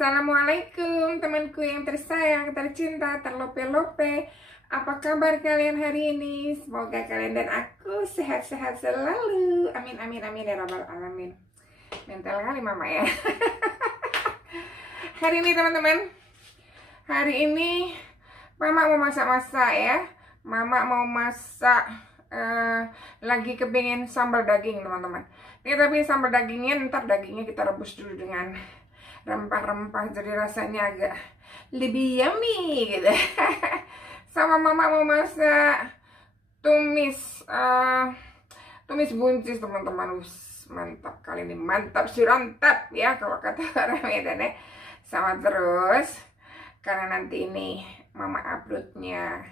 Assalamualaikum temanku yang tersayang, tercinta, terlope-lope. Apa kabar kalian hari ini? Semoga kalian dan aku sehat-sehat selalu. Amin, amin, amin ya rabbal alamin. Mental kali mama ya. Hari ini teman-teman, hari ini mama mau masak-masak ya. Mama mau masak lagi kepingin sambal daging teman-teman. Ini tapi sambal dagingnya, ntar dagingnya kita rebus dulu dengan rempah-rempah jadi rasanya agak lebih yummy gitu. Sama mama mau masak tumis tumis buncis teman-teman. Mantap kali ini, mantap surantap ya kalau kata orang Medan ya. Sama terus karena nanti ini mama uploadnya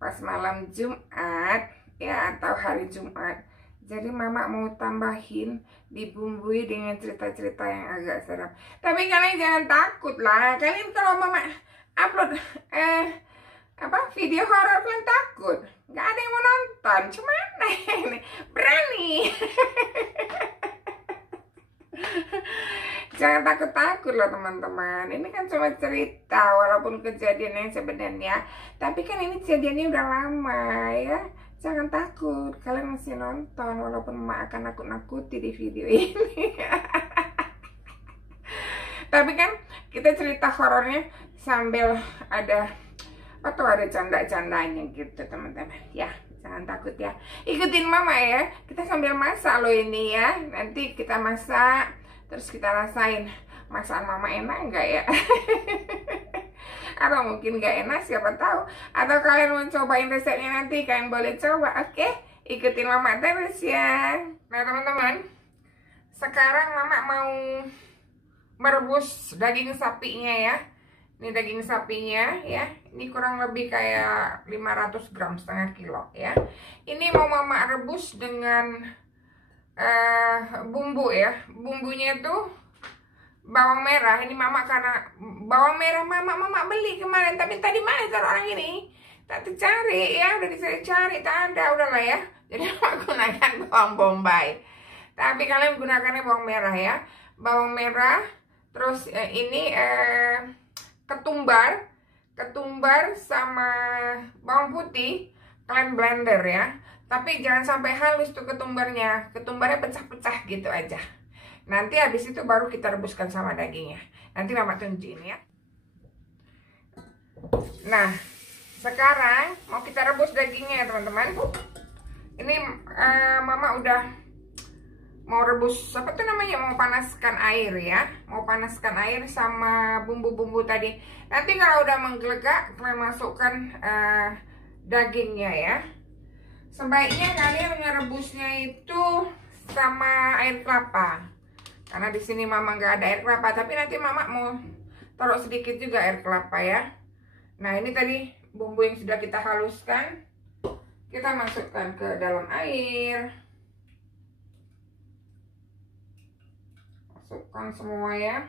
pas malam Jumat ya, atau hari Jumat. Jadi mama mau tambahin, dibumbui dengan cerita-cerita yang agak seram. Tapi kalian jangan takut lah. Kalian kalau mama upload video horor kalian takut, nggak ada yang mau nonton. Cuma ini berani. Jangan takut-takut loh teman-teman. Ini kan cuma cerita, walaupun kejadian yang sebenarnya. Tapi kan ini kejadiannya udah lama ya. Jangan takut, kalian masih nonton walaupun mama akan nakut-nakuti di video ini. Tapi kan kita cerita horornya sambil ada canda-candanya gitu teman-teman. Ya, jangan takut ya. Ikutin mama ya. Kita sambil masak loh ini ya. Nanti kita masak, terus kita rasain masakan mama enak enggak ya. Atau mungkin gak enak, siapa tahu. Atau kalian mau cobain resepnya nanti, kalian boleh coba. Oke, ikutin mama terus ya. Nah teman-teman, sekarang mama mau merebus daging sapinya ya. Ini daging sapinya ya. Ini kurang lebih kayak 500 gram, setengah kilo ya. Ini mau mama rebus dengan bumbu ya. Bumbunya tuh bawang merah. Ini mama karena bawang merah mama beli kemarin, tapi tadi mana taruh orang ini? Tak tercari ya, udah dicari-cari tak ada, udahlah ya. Jadi mama gunakan bawang bombay. Tapi kalian gunakannya bawang merah ya. Bawang merah, terus ini ketumbar sama bawang putih kalian blender ya. Tapi jangan sampai halus tuh ketumbarnya pecah-pecah gitu aja. Nanti habis itu baru kita rebuskan sama dagingnya. Nanti mama tunjukin ya. Nah, sekarang mau kita rebus dagingnya ya teman-teman. Ini mama udah mau rebus apa tuh namanya, mau panaskan air ya. Mau panaskan air sama bumbu-bumbu tadi. Nanti kalau udah menggelegak, kalian masukkan dagingnya ya. Sebaiknya kalian ngerebusnya itu sama air kelapa. Karena di sini mama nggak ada air kelapa, tapi nanti mama mau taruh sedikit juga air kelapa ya. Nah ini tadi bumbu yang sudah kita haluskan, kita masukkan ke dalam air. Masukkan semua ya.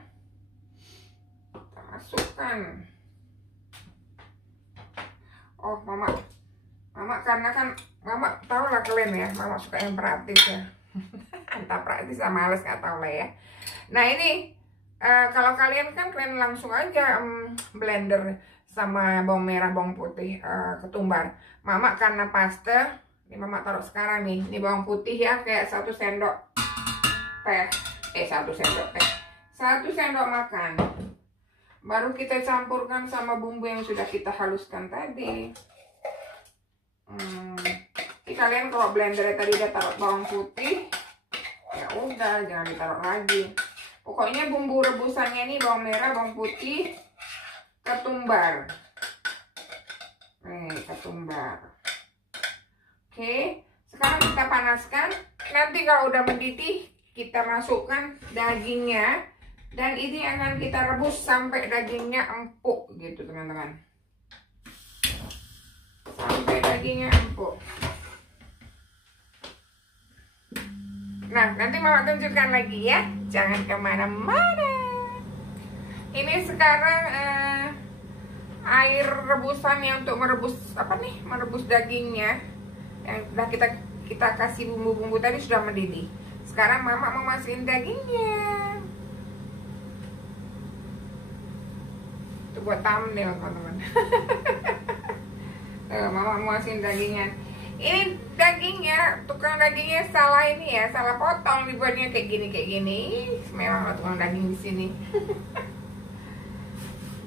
Kita masukkan. Oh mama karena kan mama tahu lah kalian ya, mama suka yang praktis ya. Entah praktis sama males nggak tahu lah ya. Nah ini kalau kalian kan kalian langsung aja blender sama bawang merah, bawang putih, ketumbar. Mama karena pasta, ini mama taruh sekarang nih. Ini bawang putih ya, kayak 1 sendok teh, 1 sendok makan. Baru kita campurkan sama bumbu yang sudah kita haluskan tadi. Jadi kalian kalau blendernya tadi udah taruh bawang putih, ya udah jangan ditaruh lagi. Pokoknya bumbu rebusannya ini bawang merah, bawang putih, ketumbar. Nih ketumbar. Oke, sekarang kita panaskan. Nanti kalau udah mendidih, kita masukkan dagingnya. Dan ini akan kita rebus sampai dagingnya empuk gitu teman-teman. Sampai dagingnya empuk. Nah, nanti mama tunjukkan lagi ya. Jangan kemana-mana. Ini sekarang air rebusannya untuk merebus apa nih? Merebus dagingnya. Yang sudah kita kasih bumbu-bumbu tadi sudah mendidih. Sekarang mama mau masukin dagingnya. buat thumbnail teman-teman. Mama mau asin dagingnya. Ini dagingnya, tukang dagingnya salah ini ya, salah potong, dibuatnya kayak gini. Memang tukang daging di sini.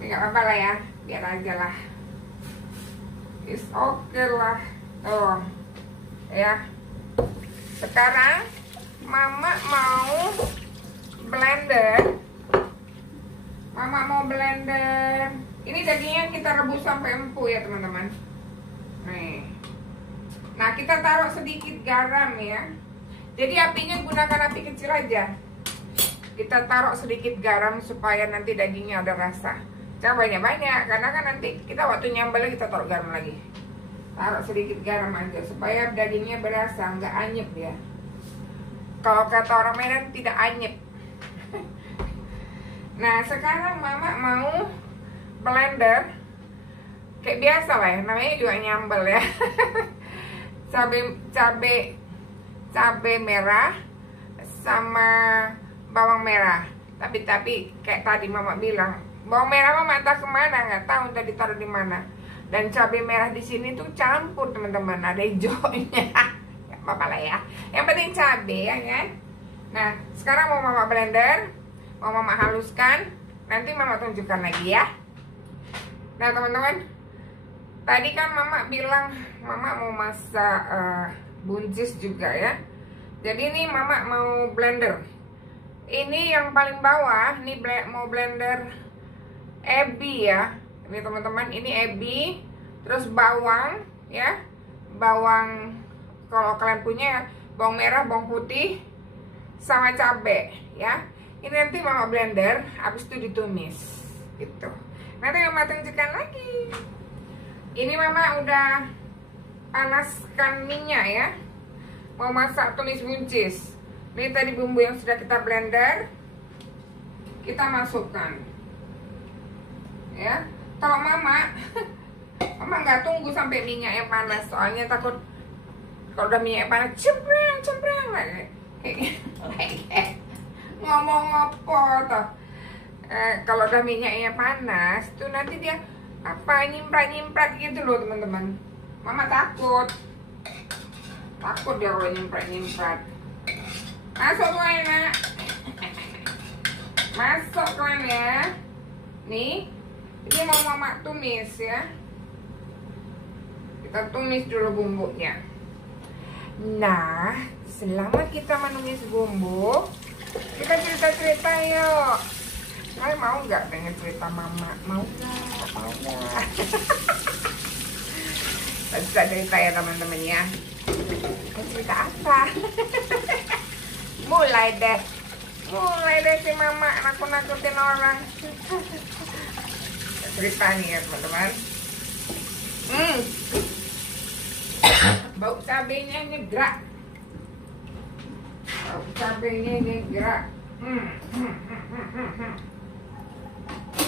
Nggak apa-apa lah ya, biar aja lah. Is oke lah. Tuh, ya. Sekarang Mama mau blender. Ini dagingnya kita rebus sampai empuk ya teman-teman. Nih. Nah, kita taruh sedikit garam ya. Jadi apinya gunakan api kecil aja. Kita taruh sedikit garam supaya nanti dagingnya ada rasa. Jangan banyak-banyak, karena kan nanti kita waktu nyambel kita taruh garam lagi. Taruh sedikit garam aja supaya dagingnya berasa, nggak anyep ya. Kalau kata orang Medan tidak anyep. Nah, sekarang Mama mau blender kayak biasa lah ya, namanya juga nyambel ya. cabe merah sama bawang merah. Tapi kayak tadi Mama bilang, bawang merah Mama entah kemana, nggak tahu tadi taruh di mana. Dan cabe merah di sini tuh campur teman-teman, ada hijaunya. Nggak apa-apa lah ya. Yang penting cabe ya kan. Nah, sekarang mau Mama blender, mau Mama haluskan. Nanti Mama tunjukkan lagi ya. Nah teman-teman, tadi kan Mama bilang Mama mau masak buncis juga ya. Jadi ini Mama mau blender. Ini yang paling bawah, ini mau blender ebi ya. Ini teman-teman, ini ebi. Terus bawang ya. Bawang, kalau kalian punya bawang merah, bawang putih, sama cabai ya. Ini nanti Mama blender, habis itu ditumis gitu. Nanti Mama tunjukkan lagi. Ini Mama udah panaskan minyak ya. Mau masak tumis buncis. Ini tadi bumbu yang sudah kita blender, kita masukkan ya. Kalau Mama nggak tunggu sampai minyaknya panas, soalnya takut kalau udah minyaknya panas cempreng kayak ngomong apa toh. Kalau udah minyaknya panas tuh nanti dia apa nyimprat gitu loh teman-teman. Mama takut dia kalau nyimprat. Masuk kalian ya. Masuk kalian ya. Nih, ini mau Mama tumis ya. Kita tumis dulu bumbunya. Nah, selama kita menumis bumbu, kita cerita-cerita yuk. Kalian mau nggak denger cerita Mama? Mau nggak? Bisa cerita ya teman-teman ya. Cerita apa? Mulai deh si Mama nakut-nakutin orang. Cerita nih ya teman-teman. Bau cabenya nyegerak.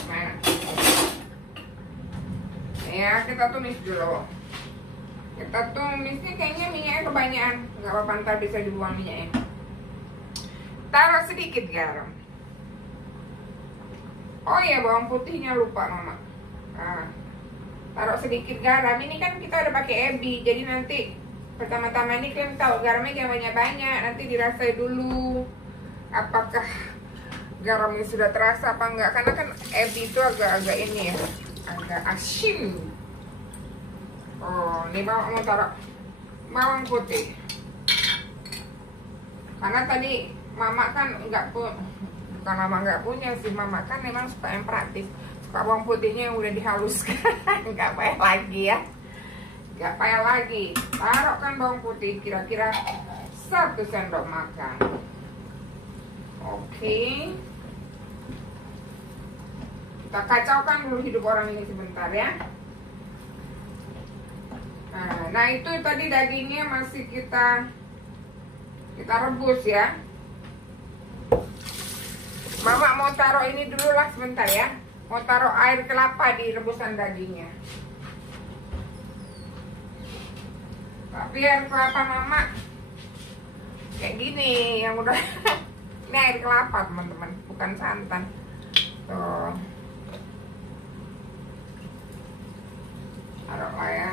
Nah. Ya, kita tumis dulu. Kita tumisnya kayaknya minyaknya kebanyakan. Nggak apa-apa, ntar bisa dibuang minyaknya. Taruh sedikit garam. Oh ya, bawang putihnya lupa Mama. Nah, taruh sedikit garam. Ini kan kita udah pakai ebi, jadi nanti pertama-tama ini kalian tahu garamnya jangan banyak-banyak. Nanti dirasai dulu apakah garamnya sudah terasa apa enggak, karena kan ebi itu agak-agak ini ya, agak asin. Oh, ini Mama mau taruh bawang putih. Karena tadi Mama kan bukan Mama nggak punya sih, Mama kan memang suka yang praktis, suka bawang putihnya yang udah dihaluskan. Nggak payah lagi ya, nggak payah lagi. Taruhkan bawang putih kira-kira 1 sendok makan. Oke. Kita kacaukan dulu hidup orang ini sebentar ya. Nah itu tadi dagingnya masih kita rebus ya. Mama mau taruh ini dulu lah sebentar ya. Mau taruh air kelapa di rebusan dagingnya. Tapi air kelapa Mama kayak gini yang udah. Ini air kelapa teman-teman, bukan santan. Tuh. taruh lah ya,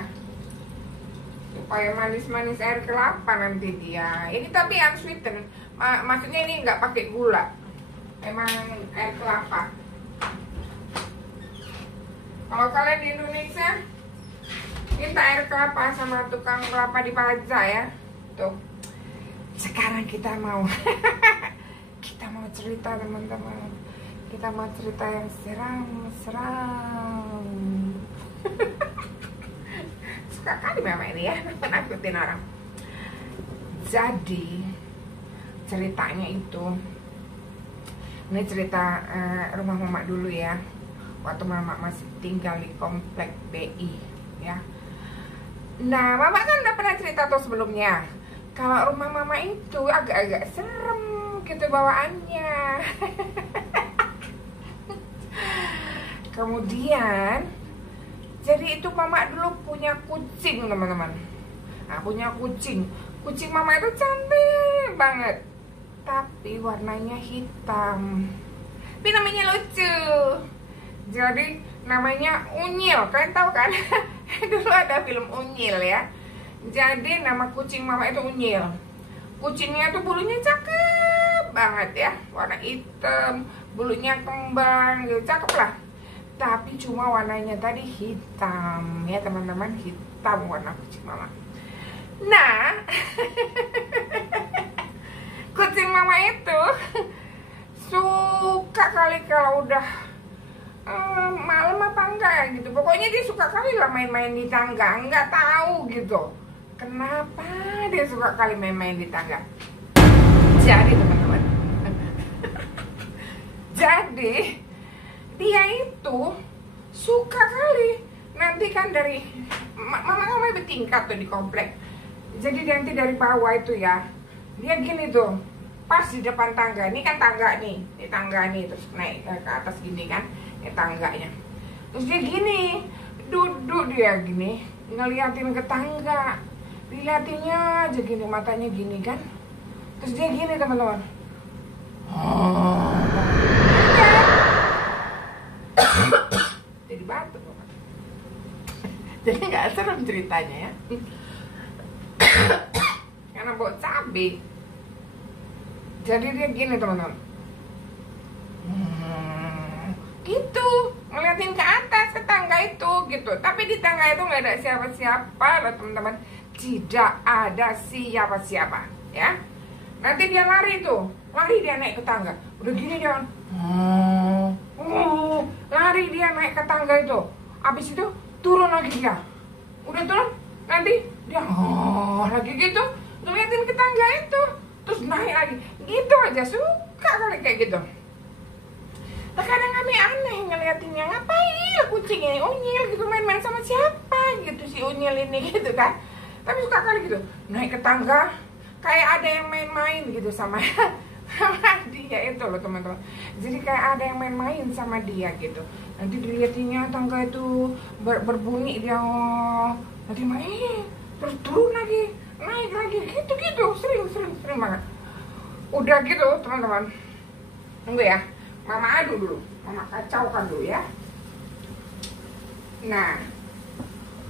supaya manis-manis air kelapa nanti dia. Ini tapi unsweetened, maksudnya ini nggak pakai gula, emang air kelapa. Kalau kalian di Indonesia minta air kelapa sama tukang kelapa di Plaza ya. Tuh. Sekarang kita mau kita mau cerita teman-teman. Kita mau cerita yang seram-seram. Suka kali mama ini ya nakutin orang. Jadi ceritanya itu, ini cerita rumah mama dulu ya, waktu mama masih tinggal di komplek BI ya. Nah mama kan udah pernah cerita tuh sebelumnya, kalau rumah mama itu agak-agak serem gitu bawaannya. Kemudian jadi itu mama dulu punya kucing teman-teman. Nah punya kucing mama itu cantik banget, tapi warnanya hitam, tapi namanya lucu. Jadi namanya Unyil, kalian tahu kan? Dulu ada film Unyil ya. Jadi nama kucing mama itu Unyil. Kucingnya tuh bulunya cakep banget ya, warna hitam, bulunya kembang gitu, cakep lah. Tapi cuma warnanya tadi hitam ya teman-teman, hitam warna kucing mama. Nah kucing mama itu suka kali kalau udah malam apa enggak ya gitu, pokoknya dia suka kali lah main-main di tangga. Enggak tahu gitu kenapa dia suka kali main-main di tangga. Jadi teman-teman jadi dia itu suka kali nanti kan dari mama bertingkat tuh di komplek. Jadi nanti dari bawah itu ya, dia gini tuh, pas di depan tangga. Ini kan tangga nih, ini tangga nih, terus naik ke atas gini kan, ini tangganya. Terus dia gini, duduk dia gini, ngeliatin ke tangga, diliatinnya aja gini, matanya gini kan. Terus dia gini teman-teman, jadi batuk. Jadi nggak serem ceritanya ya, karena bau cabai. Jadi dia gini teman-teman, gitu ngeliatin ke atas ke tangga itu gitu. Tapi di tangga itu nggak ada siapa-siapa loh teman-teman, tidak ada siapa-siapa ya. Nanti dia lari tuh, lari dia naik ke tangga, udah gini dia lari dia naik ke tangga itu. Abis itu turun lagi dia, udah turun nanti dia lagi gitu ngeliatin ke tangga itu, terus naik lagi gitu aja. Suka kali kayak gitu. Terkadang kami aneh ngeliatinnya, ngapain ya kucing ini Unyil gitu main-main sama siapa gitu si Unyil ini gitu kan. Tapi suka kali gitu naik ke tangga, kayak ada yang main-main gitu sama dia itu loh teman-teman. Jadi kayak ada yang main-main sama dia gitu. Nanti dilihatinnya tangga itu berbunyi dia, nanti main, terus turun lagi, naik lagi, gitu-gitu, sering banget. Udah gitu teman-teman, tunggu ya, mama adu dulu, mama kacaukan dulu ya. Nah,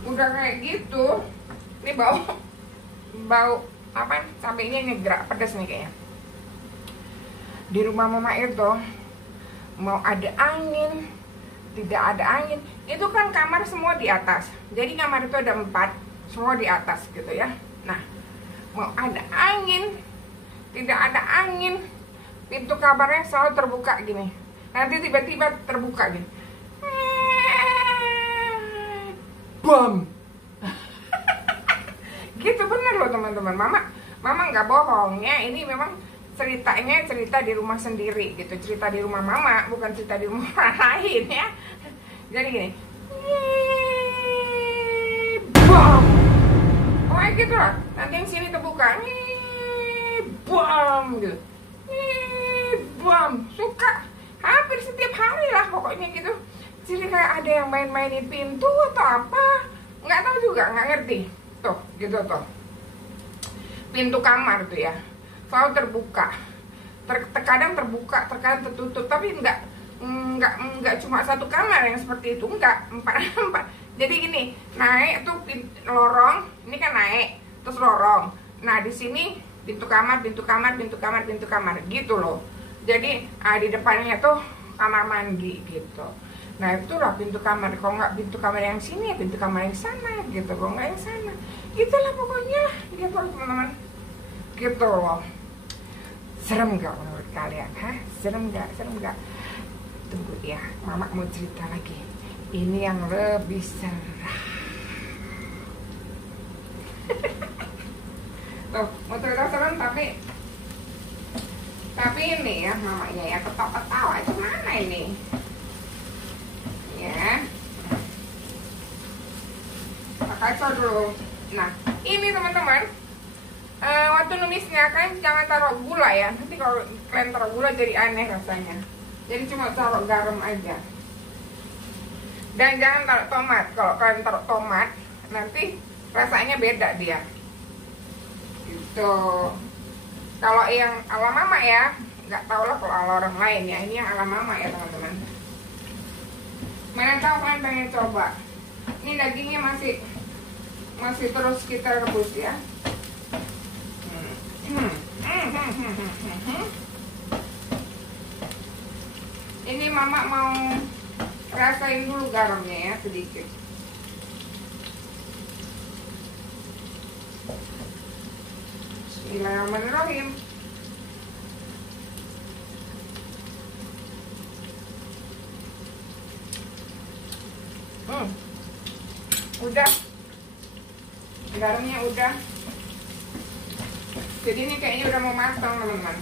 udah kayak gitu, ini bau apa? Cabainya nyegerak, pedas nih kayaknya. Di rumah mama itu mau ada angin, tidak ada angin, itu kan kamar semua di atas. Jadi kamar itu ada 4, semua di atas gitu ya. Nah, mau ada angin, tidak ada angin, pintu kamarnya selalu terbuka gini. Nanti tiba-tiba terbuka gini, bam. Gitu bener loh teman-teman. Mama nggak bohong ya, ini memang ceritanya cerita di rumah sendiri gitu, cerita di rumah mama, bukan cerita di rumah orang lain ya. Jadi gini, bam, oh gitu lah. Nanti yang sini terbuka, bam gitu, bam. Suka hampir setiap hari lah pokoknya gitu. Jadi kayak ada yang main-mainin pintu atau apa, nggak tahu juga, nggak ngerti. Tuh gitu tuh, pintu kamar tuh ya selalu terbuka, terkadang terbuka, terkadang tertutup. Tapi enggak cuma satu kamar yang seperti itu, enggak, 4. Jadi gini, naik tuh lorong, ini kan naik, terus lorong. Nah di sini pintu kamar, pintu kamar, pintu kamar, pintu kamar, gitu loh. Jadi di depannya tuh kamar mandi gitu. Nah itulah pintu kamar. Kalau nggak pintu kamar yang sini, ya pintu kamar yang sana gitu. Kalau nggak yang sana, gitulah pokoknya. Gitu loh teman-teman. Gitu loh. Serem nggak menurut kalian? Hah? Serem nggak? Serem nggak? Tunggu ya, Mama mau cerita lagi. Ini yang lebih serem. Tuh, mau cerita serem tapi ini ya mamanya ya ketawa-ketawa. Itu mana ini? Ya. Kacau dulu. Nah, ini teman-teman. Waktu numisnya kan jangan taruh gula ya. Nanti kalau kalian taruh gula jadi aneh rasanya. Jadi cuma taruh garam aja. Dan jangan taruh tomat. Kalau kalian taruh tomat, nanti rasanya beda dia. Gitu. Kalau yang ala mama ya, nggak tahu lah kalau ala orang lain ya. Ini yang ala mama ya teman-teman. Mana tahu kalian pengen coba. Ini dagingnya masih terus kita rebus ya. Ini mama mau rasain dulu garamnya ya sedikit. Bismillahirrahmanirrahim. Udah, garamnya udah. Jadi ini kayaknya udah mau matang teman-teman.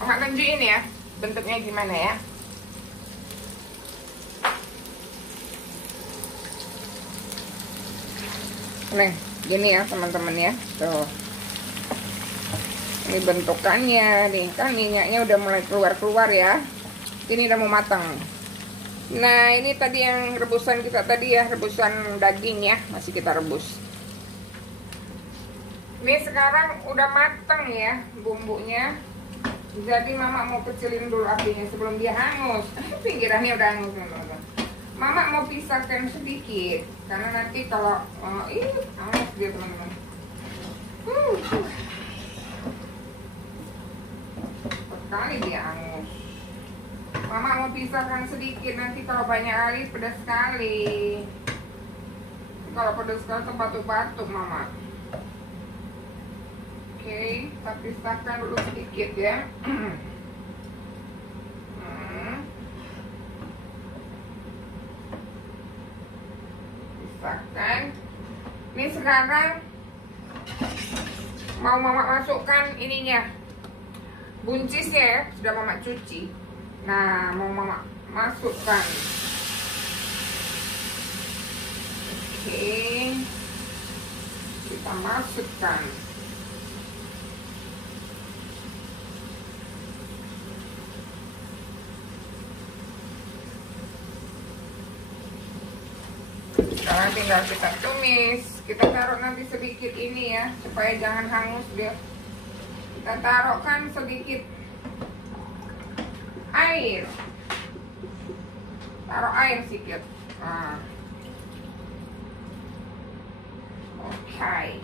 Mama tunjukin ya bentuknya gimana ya. Nih, gini ya teman-teman ya. Tuh. Ini bentukannya nih, kan minyaknya udah mulai keluar ya. Ini udah mau matang. Nah, ini tadi yang rebusan kita tadi ya, rebusan daging ya, masih kita rebus. Ini sekarang udah matang ya bumbunya. Jadi mama mau kecilin dulu apinya sebelum dia hangus. Pinggirannya udah hangus teman-teman. Mama mau pisahkan sedikit karena nanti kalau hangus dia teman-teman. Sekali dia hangus. Mama mau pisahkan sedikit, nanti kalau banyak kali pedas sekali. Kalau pedas sekali tuh batuk-batuk mama. Oke, kita pisahkan dulu sedikit ya. Pisahkan. Ini sekarang mau mama masukkan ininya, buncisnya ya, sudah mama cuci. Nah, mau mama masukkan. Oke, kita masukkan. Sekarang tinggal kita tumis. Kita taruh nanti sedikit ini ya, supaya jangan hangus dia. Kita taruhkan sedikit air. Taruh air sedikit. Nah. Oke.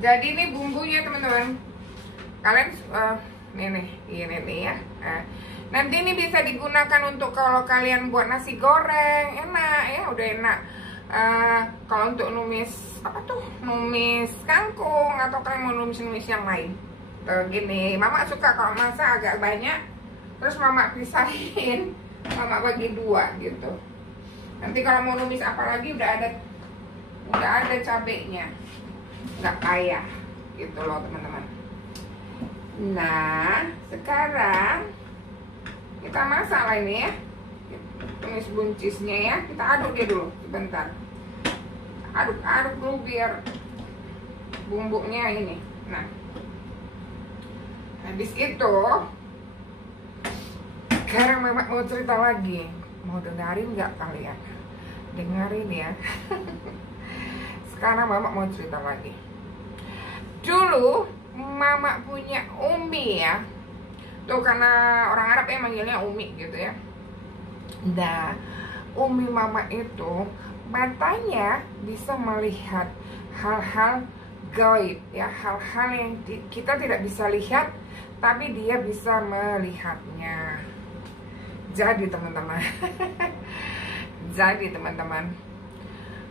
Jadi ini bumbunya teman-teman. Kalian ini ya. Nanti ini bisa digunakan untuk kalau kalian buat nasi goreng, enak ya, udah enak. Kalau untuk numis numis kangkung atau kalian mau numis yang lain. Gini, mama suka kalau masak agak banyak, terus mama pisahin, mama bagi dua gitu. Nanti kalau mau numis apa lagi udah ada cabenya, nggak payah gitu loh teman-teman. Nah, sekarang kita masak lah ini ya, tumis buncisnya ya, kita aduk dia dulu sebentar. Aduk dulu biar bumbunya ini. Nah, habis itu sekarang mama mau cerita lagi. Mau dengerin nggak kalian? Dengerin ya. Sekarang mama mau cerita lagi. Dulu mama punya umi ya. Tuh karena orang Arab ya manggilnya umi gitu ya. Nah, Umi Mama itu matanya bisa melihat hal-hal gaib ya, hal-hal yang kita tidak bisa lihat tapi dia bisa melihatnya. Jadi teman-teman jadi teman-teman,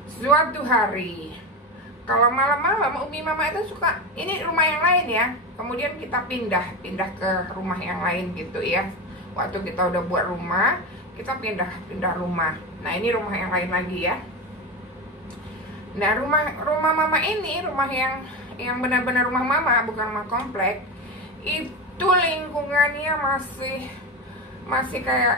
suatu hari kalau malam-malam Umi Mama itu suka, ini rumah yang lain ya, kemudian kita pindah ke rumah yang lain gitu ya. Waktu kita udah buat rumah, kita pindah rumah. Nah, ini rumah yang lain lagi ya. Nah, rumah Mama ini, rumah yang benar-benar rumah Mama, bukan rumah komplek. Itu lingkungannya masih kayak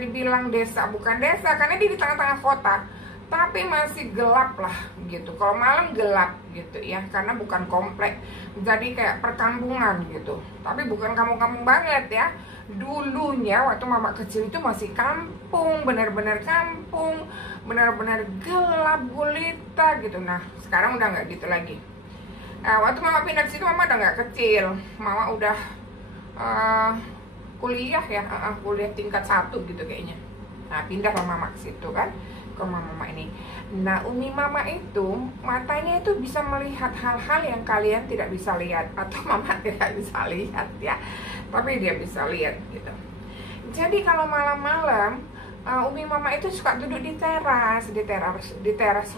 dibilang desa, bukan desa karena dia di tengah-tengah kota, tapi masih gelap lah gitu. Kalau malam gelap gitu ya, karena bukan komplek, jadi kayak perkampungan gitu. Tapi bukan kampung-kampung banget ya. Dulunya waktu Mama kecil itu masih kampung, benar-benar kampung, benar-benar gelap gulita gitu. Nah, sekarang udah nggak gitu lagi. Waktu Mama pindah ke situ, Mama udah nggak kecil, Mama udah kuliah ya, kuliah tingkat 1 gitu kayaknya. Nah, pindah sama Mama ke situ kan, ke rumah Mama ini. Nah, Umi Mama itu matanya itu bisa melihat hal-hal yang kalian tidak bisa lihat, atau Mama tidak bisa lihat ya, tapi dia bisa lihat gitu. Jadi kalau malam-malam Umi Mama itu suka duduk di teras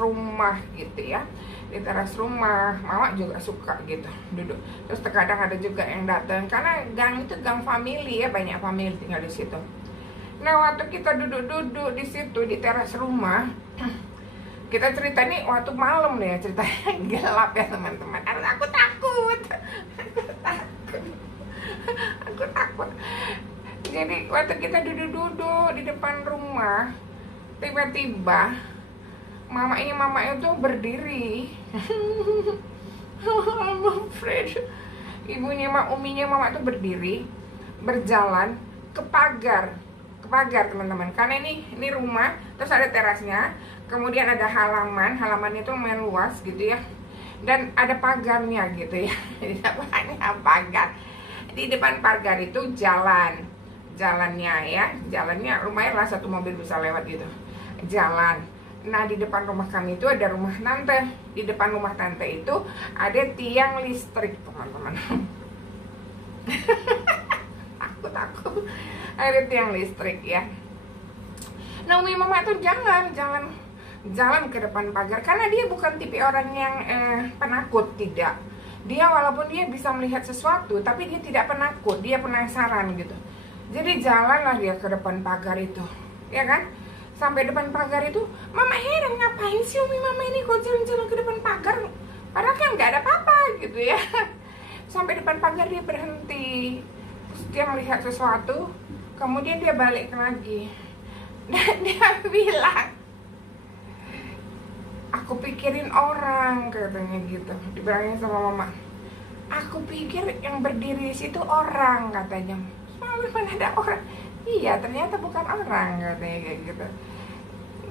rumah gitu ya. Di teras rumah, Mama juga suka gitu duduk. Terus terkadang ada juga yang datang, karena gang itu gang family ya, banyak family tinggal di situ. Nah, waktu kita duduk-duduk di situ di teras rumah, kita cerita nih waktu malam nih ya, ceritanya gelap ya teman-teman. Aku takut. Aku takut. Jadi waktu kita duduk-duduk di depan rumah, tiba-tiba Mama itu berdiri. I'm afraid. Uminya Mama itu berdiri, berjalan ke pagar teman-teman. Karena ini rumah, terus ada terasnya, kemudian ada halamannya itu lumayan luas gitu ya, dan ada pagarnya gitu ya. Di depannya pagar. Di depan pagar itu jalannya lumayan lah, 1 mobil bisa lewat gitu, jalan. Nah, di depan rumah kami itu ada rumah tante. Di depan rumah tante itu ada tiang listrik teman-teman. Takut ada tiang listrik ya. Nah, Umi Mama itu jalan ke depan pagar, karena dia bukan tipe orang yang penakut, tidak. Dia walaupun dia bisa melihat sesuatu, tapi dia tidak penakut, dia penasaran gitu. Jadi jalanlah dia ke depan pagar itu, ya kan? Sampai depan pagar itu, Mama heran, ngapain sih Umi Mama ini kok jalan-jalan ke depan pagar, padahal kan nggak ada apa-apa gitu ya. Sampai depan pagar dia berhenti, terus dia melihat sesuatu, kemudian dia balik lagi, dan dia bilang, aku pikirin orang, katanya gitu. Dibilangin sama Mama, aku pikir yang berdiri di situ orang, katanya. Mama, mana ada orang? Iya, ternyata bukan orang, katanya kayak gitu.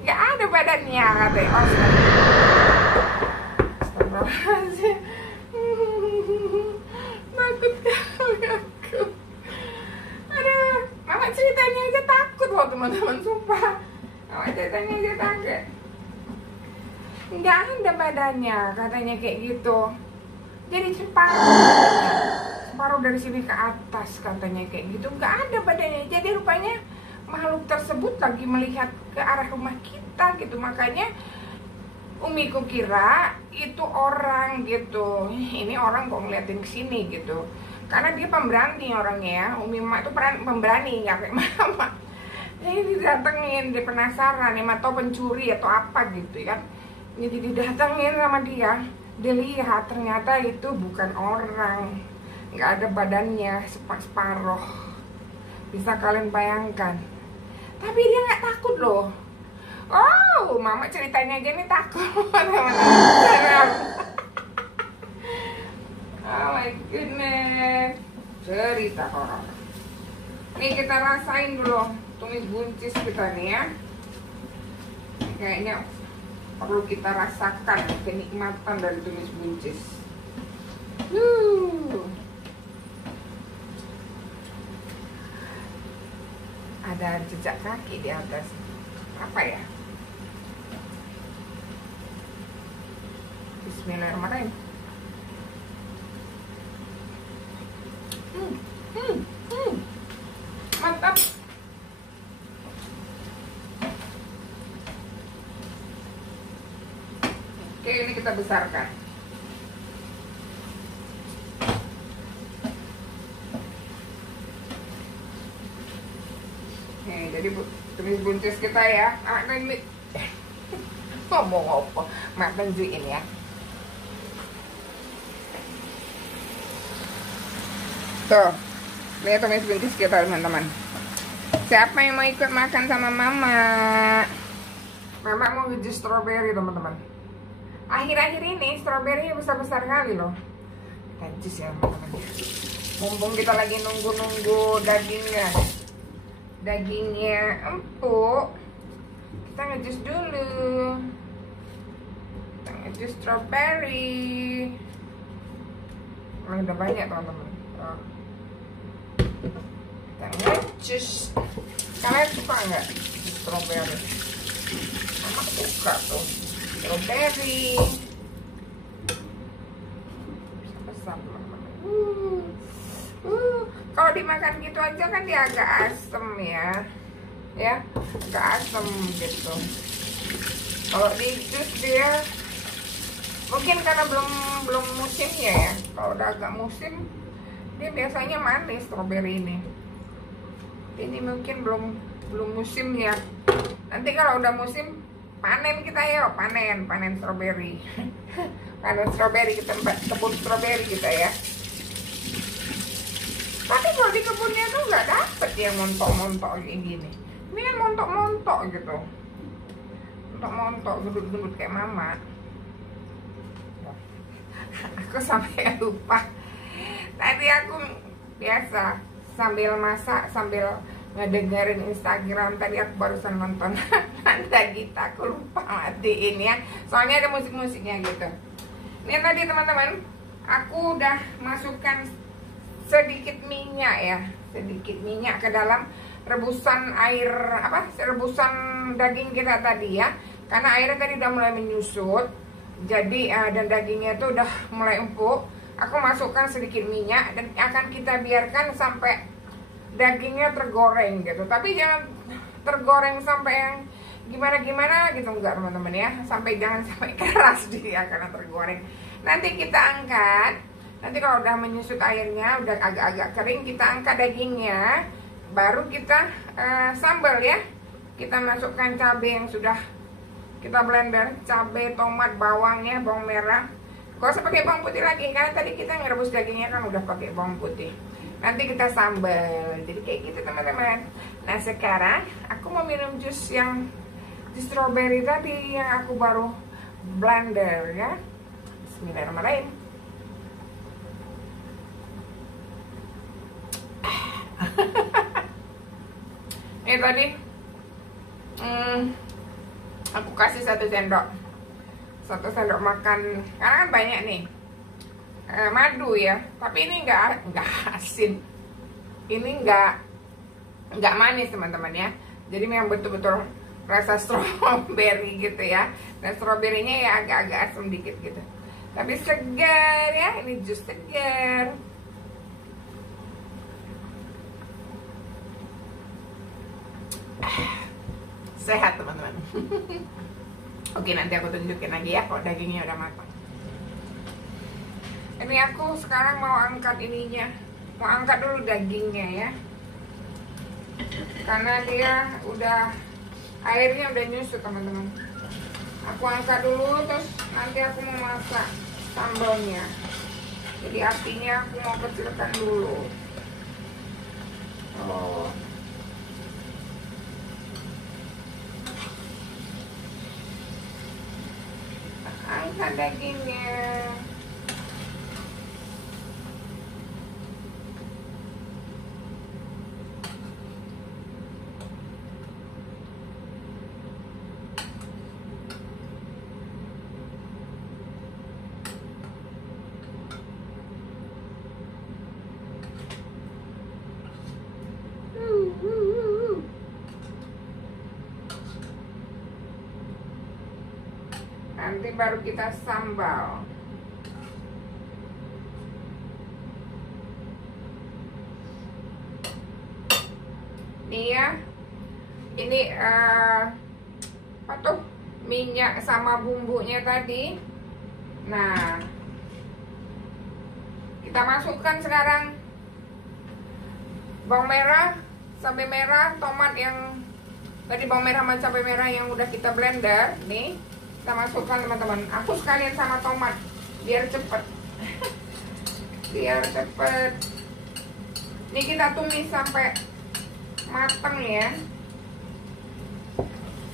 Gak ada badannya, katanya. Astagfirullahaladzim. Takut kali aku. Aduh, Mama ceritanya aja takut loh teman-teman, sumpah. Mama ceritanya aja takut. Nggak ada badannya, katanya kayak gitu. Jadi separuh dari sini ke atas, katanya kayak gitu. Nggak ada badannya. Jadi rupanya makhluk tersebut lagi melihat ke arah rumah kita gitu. Makanya Umiku kira itu orang gitu. Ini orang kok ngeliatin ke sini gitu. Karena dia pemberani orangnya ya. Umi Mama itu pemberani, nggak kayak Mama. Jadi didatengin, dia penasaran, emang tau pencuri atau apa gitu kan. Jadi didatengin sama dia, dilihat ternyata itu bukan orang, nggak ada badannya, separuh. Bisa kalian bayangkan. Tapi dia nggak takut loh. Oh, Mama ceritanya aja nih takut. Oh my goodness, cerita horor. Nih kita rasain dulu tumis buncis kita nih ya. Kayaknya perlu kita rasakan kenikmatan dari tumis buncis. ada jejak kaki di atas. Apa ya? Bismillahirrahmanirrahim. Mantap. Oke, ini kita besarkan. Nih, jadi tumis buncis kita ya. Ini ngomong apa? Mak tunjukin ya. Tuh, ini tumis buncis kita teman-teman. Siapa yang mau ikut makan sama mama? Mama mau jus strawberry teman-teman. Akhir-akhir ini stroberinya besar-besar kali loh. Kita jus ya teman-teman. Mumpung kita lagi nunggu-nunggu dagingnya empuk, kita ngejus dulu. Kita ngejus strawberry. Udah banyak teman-teman. Kita ngejus. Kalian suka nggak strawberry? Mama suka tuh strawberry. Besar teman-teman. Kalau dimakan gitu aja kan dia agak asem ya, agak asem gitu. Kalau di jus dia mungkin karena belum musimnya ya. Kalau udah agak musim dia biasanya manis strawberry ini. Ini mungkin belum musimnya. Nanti kalau udah musim panen kita ya, panen strawberry. Panen strawberry kita, kebun strawberry kita ya. Tapi kalau di kebunnya tuh nggak dapet yang montok-montok kayak gini. Ini kan montok-montok gitu. Montok-montok, gendut-gendut kayak mama. Aku sampai lupa. Tadi aku biasa sambil masak, sambil ngedengerin Instagram. Tadi aku barusan nonton Nanda Gita. Aku lupa matiin ya. Soalnya ada musik-musiknya gitu. Ini tadi teman-teman, aku udah masukkan sedikit minyak ya, sedikit minyak ke dalam rebusan air rebusan daging kita tadi ya, karena airnya tadi udah mulai menyusut, jadi dan dagingnya tuh udah mulai empuk. Aku masukkan sedikit minyak dan akan kita biarkan sampai dagingnya tergoreng gitu, tapi jangan tergoreng sampai yang gimana-gimana gitu, enggak teman-teman ya, jangan sampai keras dia karena tergoreng. Nanti kita angkat. Nanti kalau udah menyusut airnya, udah agak-agak kering, kita angkat dagingnya. Baru kita sambal ya. Kita masukkan cabai yang sudah kita blender. Cabai, tomat, bawangnya, bawang merah. Gak usah pakai bawang putih lagi, karena tadi kita ngerebus dagingnya kan udah pakai bawang putih. Nanti kita sambal. Jadi kayak gitu teman-teman. Nah sekarang aku mau minum jus yang jus strawberry tadi yang aku baru blender ya. Bismillahirrahmanirrahim. Ini tadi aku kasih 1 sendok makan, karena kan banyak nih madu ya, tapi ini nggak asin, ini nggak manis teman-teman ya. Jadi memang betul-betul rasa strawberry gitu ya, dan stroberinya ya agak-agak asam dikit gitu, tapi segar ya, ini jus segar. Sehat teman-teman. Oke, nanti aku tunjukin lagi ya kalau dagingnya udah matang. Ini aku sekarang mau angkat ininya, mau angkat dulu dagingnya ya, karena dia udah airnya udah nyusut teman-teman. Aku angkat dulu, terus nanti aku mau masak sambalnya. Jadi apinya aku mau kecilkan dulu. Oh. Angkat dagingnya. Nanti baru kita sambal. Nih ya, ini apa tuh, minyak sama bumbunya tadi. Nah, kita masukkan sekarang bawang merah, cabai merah, tomat yang tadi, bawang merah sama cabai merah yang udah kita blender. Nih, kita masukkan teman-teman. Aku sekalian sama tomat biar cepet. Biar cepet. Ini kita tumis sampai mateng ya,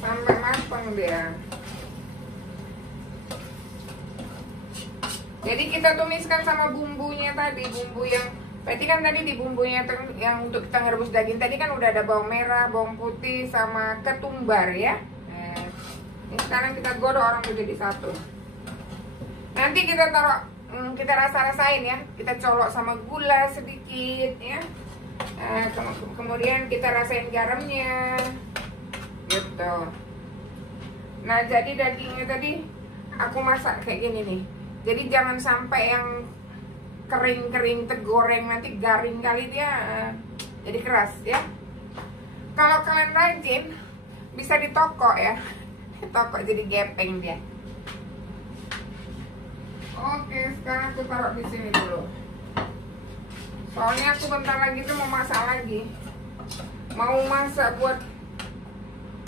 sampai mateng dia. Jadi kita tumiskan sama bumbunya tadi, bumbu yang berarti kan tadi di bumbunya yang untuk kita ngerebus daging tadi kan udah ada bawang merah, bawang putih sama ketumbar ya. Nah, ini sekarang kita godok orang jadi satu. Nanti kita taruh, kita rasa-rasain ya, kita colok sama gula sedikit ya. Kemudian kita rasain garamnya gitu. Nah, jadi dagingnya tadi aku masak kayak gini nih. Jadi jangan sampai yang kering-kering tergoreng, nanti garing kali dia, jadi keras ya. Kalau kalian rajin bisa di toko ya. Toko jadi gepeng dia. Oke, sekarang aku taruh di sini dulu. Soalnya aku bentar lagi tuh mau masak lagi. Mau masak buat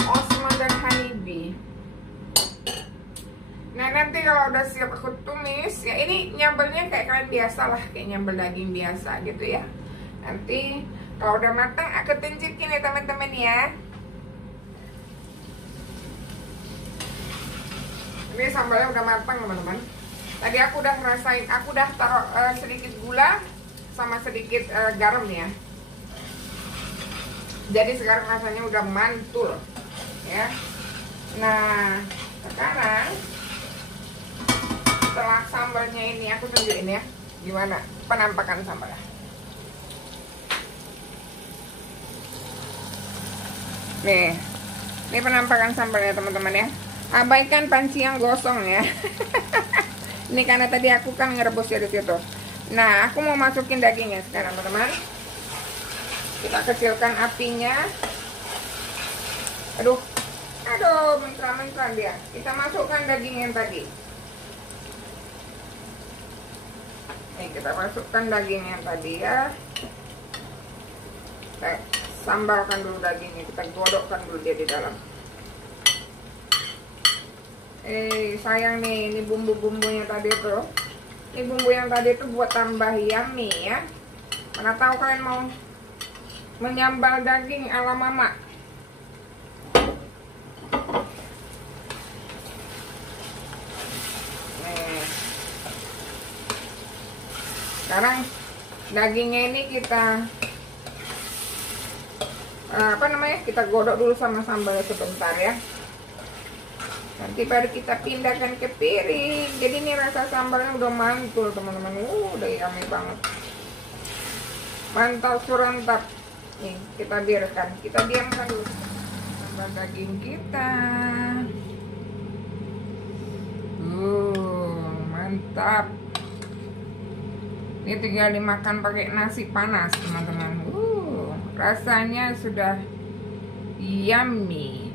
Osman dan Honeybee. Nah, nanti kalau udah siap aku tumis ya, ini nyambelnya kayak kalian biasa lah, kayak nyambel daging biasa gitu ya. Nanti kalau udah matang aku tunjukin ya teman-teman ya. Ini sambalnya udah matang teman-teman. Tadi aku udah ngerasain, aku udah taruh sedikit gula sama sedikit garam ya. Jadi sekarang rasanya udah mantul ya. Nah, sekarang setelah sambalnya ini aku tunjukin ya gimana penampakan sambalnya. Nih, ini penampakan sambalnya teman-teman ya. Abaikan panci yang gosong ya. Ini karena tadi aku kan ngerebus dari situ. Nah, aku mau masukin dagingnya sekarang teman-teman. Kita kecilkan apinya. Aduh, mentah-mentah dia. Kita masukkan daging yang tadi. Nih, kita masukkan daging yang tadi ya. Kita sambalkan dulu dagingnya. Kita godokkan dulu dia di dalam. Sayang nih, ini bumbu-bumbunya tadi tuh. Ini bumbu yang tadi itu buat tambah yummy ya. Mana tahu kalian mau menyambal daging ala mama. Nih. Sekarang dagingnya ini kita kita godok dulu sama sambalnya sebentar ya. Nanti baru kita pindahkan ke piring. Jadi ini rasa sambalnya udah mantul teman-teman. Udah yummy banget. Mantap surantap. Nih, kita biarkan. Kita diamkan dulu sambal daging kita. Mantap. Ini tinggal dimakan pakai nasi panas teman-teman. Rasanya sudah yummy.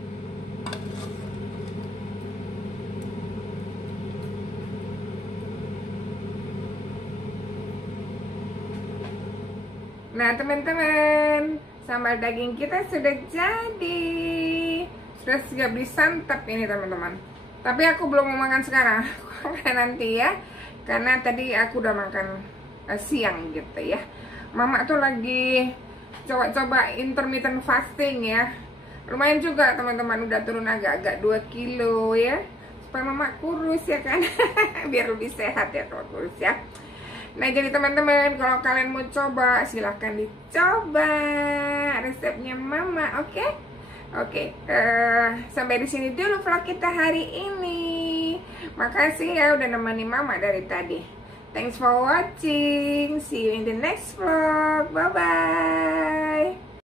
Nah teman-teman, sambal daging kita sudah jadi. Sudah siap disantap ini teman-teman. Tapi aku belum mau makan sekarang. Aku makan nanti ya. Karena tadi aku udah makan siang gitu ya. Mama tuh lagi coba-coba intermittent fasting ya. Lumayan juga teman-teman, udah turun agak-agak 2 kilo ya. Supaya mama kurus ya kan. Biar lebih sehat ya kalau kurus ya. Nah jadi teman-teman, kalau kalian mau coba silahkan dicoba resepnya mama, oke? Oke, sampai di sini dulu vlog kita hari ini. Makasih ya udah nemani mama dari tadi. Thanks for watching. See you in the next vlog. Bye bye.